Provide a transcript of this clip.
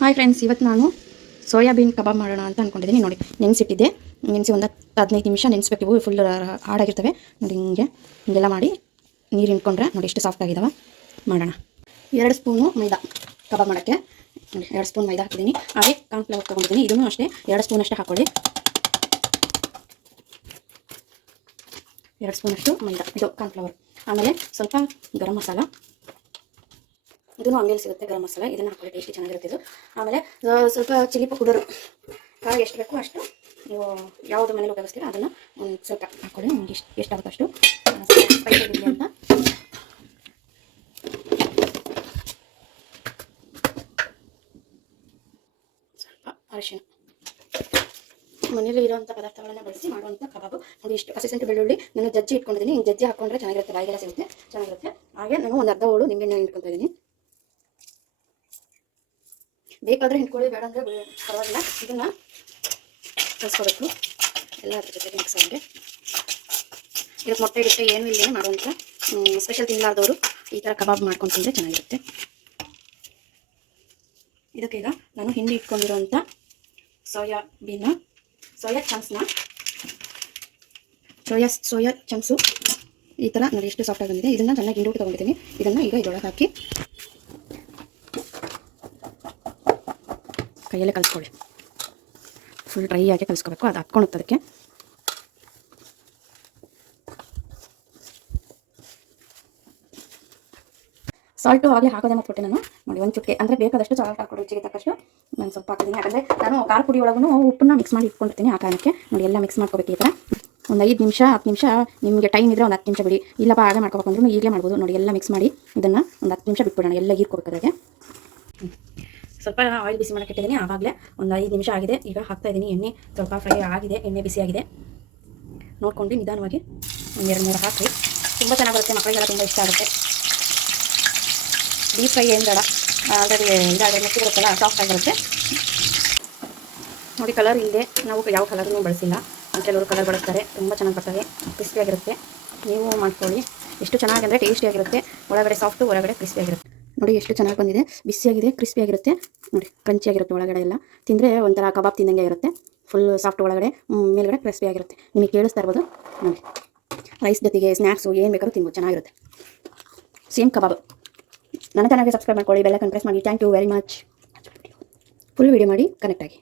Hi friends, ಇವತ್ತು ನಾನು soybean ಕಬಾಬ್ ಮಾಡೋಣ ಅಂತ ಅಂದ್ಕೊಂಡಿದ್ದೀನಿ. ನೋಡಿ, ನೆನೆಸಿಟ್ಟಿದ್ದೆ. ನೆನೆಸಿ ಒಂದು 15 ನಿಮಿಷ ನೆನೆಸ್ಬೇಕು. ಇವು ಫುಲ್ ಹಾಡಾಗಿರ್ತವೆ ನೋಡಿ. ಹಿಂಗೆಲ್ಲ ಮಾಡಿ ನೀರು ಹಿಂಡ್ಕೊಂಡ್ರೆ ನೋಡಿ ಎಷ್ಟು ಸಾಫ್ಟ್ ಆಗಿದಾವೆ. ಮಾಡೋಣ. 2 ಸ್ಪೂನು ಮೈದಾ ಕಬಾಬ್ ಮಾಡೋಕ್ಕೆ. ನೋಡಿ, 2 ಸ್ಪೂನ್ ಮೈದಾ ಹಾಕಿದ್ದೀನಿ. ಹಾಗೆ ಕಾರ್ನ್ಫ್ಲವರ್ ತೊಗೊಂಡಿದ್ದೀನಿ. ಇದನ್ನು ಅಷ್ಟೇ 2 ಸ್ಪೂನ್ ಅಷ್ಟೇ ಹಾಕೊಳ್ಳಿ. 2 ಸ್ಪೂನ್ ಅಷ್ಟು ಮೈದಾ, ಇದು ಕಾರ್ನ್ಫ್ಲವರ್. ಆಮೇಲೆ ಸ್ವಲ್ಪ ಗರಂ ಮಸಾಲ, ಇದನ್ನು ಅಂಗಡಿಯಲ್ಲಿ ಸಿಗುತ್ತೆ ಗರಂ ಮಸಾಲ. ಇದನ್ನು ಹಾಕೊಳ್ಳಿ, ಟೇಸ್ಟಿ ಚೆನ್ನಾಗಿರುತ್ತೆ ಇದು. ಆಮೇಲೆ ಸ್ವಲ್ಪ ಚಿಲ್ಲಿ ಪೌಡರು, ಖಾರ ಎಷ್ಟು ಬೇಕು ಅಷ್ಟು ನೀವು ಯಾವುದು ಮನೇಲಿ ಉಪಯೋಗಿಸ್ತೀರ ಅದನ್ನು ಒಂದು ಸ್ವಲ್ಪ ಹಾಕೊಳ್ಳಿ. ನಿಮ್ಗೆ ಎಷ್ಟಾಗುತ್ತೆ ಅಷ್ಟು ಸ್ಪೈಸಿ ಇರಲಿ ಅಂತ. ಸ್ವಲ್ಪ ಅರಿಶಿಣ. ಮನೇಲಿ ಇರುವಂಥ ಪದಾರ್ಥಗಳನ್ನು ಬಳಸಿ ಮಾಡುವಂಥ ಕಬಾಬು. ನೋಡಿ, ಇಷ್ಟು ಹಸಿಸೆಂಟು ಬೆಳ್ಳುಳ್ಳಿ ನಾನು ಜಜ್ಜಿ ಇಟ್ಕೊಂಡಿದ್ದೀನಿ. ಹಿಂಗೆ ಜಜ್ಜಿ ಹಾಕೊಂಡ್ರೆ ಚೆನ್ನಾಗಿರುತ್ತೆ, ಬಾಯಿಗೆಲ್ಲ ಸಿಗುತ್ತೆ, ಚೆನ್ನಾಗಿರುತ್ತೆ. ಹಾಗೆ ನಾನು ಒಂದು ಅರ್ಧ ಹೋಳು ನಿಂಬೆಹಣ್ಣು ಇಟ್ಕೊತಾ ಇದ್ದೀನಿ. ಬೇಕಾದರೆ ಹಿಂಡ್ಕೊಳ್ಳಿ, ಬೇಡ ಅಂದರೆ ಪರವಾಗಿಲ್ಲ. ಇದನ್ನು ಕಲಿಸ್ಕೋಬೇಕು ಎಲ್ಲ ಅದ್ರ ಜೊತೆಗೆ ಮಿಕ್ಸ್ ಆಗಿದೆ. ಇದಕ್ಕೆ ಮೊಟ್ಟೆ ಗಿಟ್ಟೆ ಏನೂ ಇಲ್ಲೇ ಮಾಡುವಂಥ ಸ್ಪೆಷಲ್ ತಿನ್ನಲಾರ್ದವರು ಈ ಥರ ಕಬಾಬ್ ಮಾಡ್ಕೊಂಡು ತಿಂದರೆ ಚೆನ್ನಾಗಿರುತ್ತೆ. ಇದಕ್ಕೀಗ ನಾನು ಹಿಂಡಿ ಇಟ್ಕೊಂಡಿರೋಂಥ ಸೋಯಾ ಚಂಕ್ಸು ಈ ಥರ ನೋಡಿ ಎಷ್ಟು ಸಾಫ್ಟಾಗಿ ಬಂದಿದೆ. ಇದನ್ನು ಚೆನ್ನಾಗಿ ಹಿಂಡಿ ಊಟ ತೊಗೊಂಡಿದ್ದೀನಿ. ಇದನ್ನು ಈಗ ಇದರೊಳಗೆ ಹಾಕಿ ಕೈಯಲ್ಲೇ ಕಲಿಸ್ಕೊಳ್ಳಿ. ಫುಲ್ ಡ್ರೈ ಆಗಿ ಕಲಿಸ್ಕೋಬೇಕು, ಅದು ಹತ್ಕೊಳುತ್ತೆ ಅದಕ್ಕೆ. ಸಾಲ್ಟು ಆಗಲೇ ಹಾಕೋದೇ ಮತ್ಬಿಟ್ಟೆ ನಾನು. ನೋಡಿ, ಒಂದು ಚುಕ್ಕೆ ಅಂದರೆ ಬೇಕಾದಷ್ಟು ಸಾಲ್ಟ್ ಹಾಕ್ಕೊಡಿ, ರುಚಿಗೆ ತಕ್ಕಷ್ಟು. ನಾನು ಸ್ವಲ್ಪ ಹಾಕಿದ್ದೀನಿ, ಯಾಕಂದರೆ ನಾನು ಖಾರ ಪುಡಿ ಒಳಗೂ ಉಪ್ಪನ್ನ ಮಿಕ್ಸ್ ಮಾಡಿ ಇಟ್ಕೊಂಡಿರ್ತೀನಿ. ಆ ಕಾರಣಕ್ಕೆ ನೋಡಿ ಎಲ್ಲ ಮಿಕ್ಸ್ ಮಾಡ್ಕೋಬೇಕು ಈ ಥರ. ಒಂದು 5 ನಿಮಿಷ 10 ನಿಮಿಷ ನಿಮಗೆ ಟೈಮ್ ಇದ್ದರೆ ಒಂದು 10 ನಿಮಿಷ ಬಿಡಿ. ಇಲ್ಲಪ್ಪ ಹಾಗೆ ಮಾಡ್ಕೋಬೇಕಂದ್ರೂ ಈಗಲೇ ಮಾಡ್ಬೋದು. ನೋಡಿ, ಎಲ್ಲ ಮಿಕ್ಸ್ ಮಾಡಿ ಇದನ್ನು ಒಂದು 10 ನಿಮಿಷ ಬಿಟ್ಬಿಡೋಣ, ಎಲ್ಲ ಹೀರ್ಕೋಬೇಕಾದ್ರೆ. ಸ್ವಲ್ಪ ಆಯಿಲ್ ಬಿಸಿ ಮಾಡೋಕ್ಕೆ ಇಟ್ಟಿದ್ದೀನಿ. ಆವಾಗಲೇ ಒಂದು 5 ನಿಮಿಷ ಆಗಿದೆ. ಈಗ ಹಾಕ್ತಾಯಿದ್ದೀನಿ. ಎಣ್ಣೆ ಸ್ವಲ್ಪ ಫ್ರೈ ಆಗಿದೆ, ಎಣ್ಣೆ ಬಿಸಿ ಆಗಿದೆ. ನೋಡ್ಕೊಂಡು ನಿಧಾನವಾಗಿ ಒಂದು 2-3 ಹಾಕಿ. ತುಂಬ ಚೆನ್ನಾಗಿ ಬರುತ್ತೆ, ಮಕ್ಕಳಿಗೆಲ್ಲ ತುಂಬ ಇಷ್ಟ ಆಗುತ್ತೆ. ಡೀಪ್ ಫ್ರೈ ಏನು ಬೇಡ, ಆಲ್ರೆಡಿ ಇದಾದರೆ ಮೆತ್ತಿ ಬರುತ್ತಲ್ಲ, ಸಾಫ್ಟ್ ಆಗಿರುತ್ತೆ. ನೋಡಿ, ಕಲರ್ ಇಲ್ಲದೆ ನಾವು ಯಾವ ಕಲರ್ನೂ ಬಳಸಿಲ್ಲ. ಕೆಲವರು ಕಲರ್ ಬಳಸ್ತಾರೆ, ತುಂಬ ಚೆನ್ನಾಗಿ ಬರ್ತವೆ, ಕ್ರಿಸ್ಪಿಯಾಗಿರುತ್ತೆ. ನೀವು ಮಾಡ್ಕೊಳ್ಳಿ. ಎಷ್ಟು ಚೆನ್ನಾಗಿ ಟೇಸ್ಟಿಯಾಗಿರುತ್ತೆ. ಒಳಗಡೆ ಸಾಫ್ಟು, ಹೊರಗಡೆ ಕ್ರಿಸ್ಪಿಯಾಗಿರುತ್ತೆ. ನೋಡಿ ಎಷ್ಟು ಚೆನ್ನಾಗಿ ಬಂದಿದೆ, ಬಿಸಿಯಾಗಿದೆ, ಕ್ರಿಸ್ಪಿಯಾಗಿರುತ್ತೆ. ನೋಡಿ, ಕ್ರಂಚಿಯಾಗಿರುತ್ತೆ ಒಳಗಡೆ ಎಲ್ಲ. ತಿಂದರೆ ಒಂಥರ ಕಬಾಬ್ ತಿಂದಂಗೆ ಇರುತ್ತೆ. ಫುಲ್ ಸಾಫ್ಟ್, ಒಳಗಡೆ ಮೇಲ್ಗಡೆ ಕ್ರಿಸ್ಪಿಯಾಗಿರುತ್ತೆ. ನಿಮಗೆ ಕೇಳಿಸ್ತಾ ಇರ್ಬೋದು. ನೋಡಿ, ರೈಸ್ ಜೊತೆಗೆ ಸ್ನ್ಯಾಕ್ಸು ಏನು ಬೇಕಾದ್ರೂ ತಿನ್ಬೋದು, ಚೆನ್ನಾಗಿರುತ್ತೆ. Same kebab. ನನ್ನ ಚಾನಲ್ಗೆ ಸಬ್ಸ್ಕ್ರೈಬ್ ಮಾಡ್ಕೊಳ್ಳಿ, ಬೆಲ್ ಐಕಾನ್ ಪ್ರೆಸ್ ಮಾಡಿ. Thank you very much. Full video ಮಾಡಿ ಕನೆಕ್ಟ್ ಆಗಿ.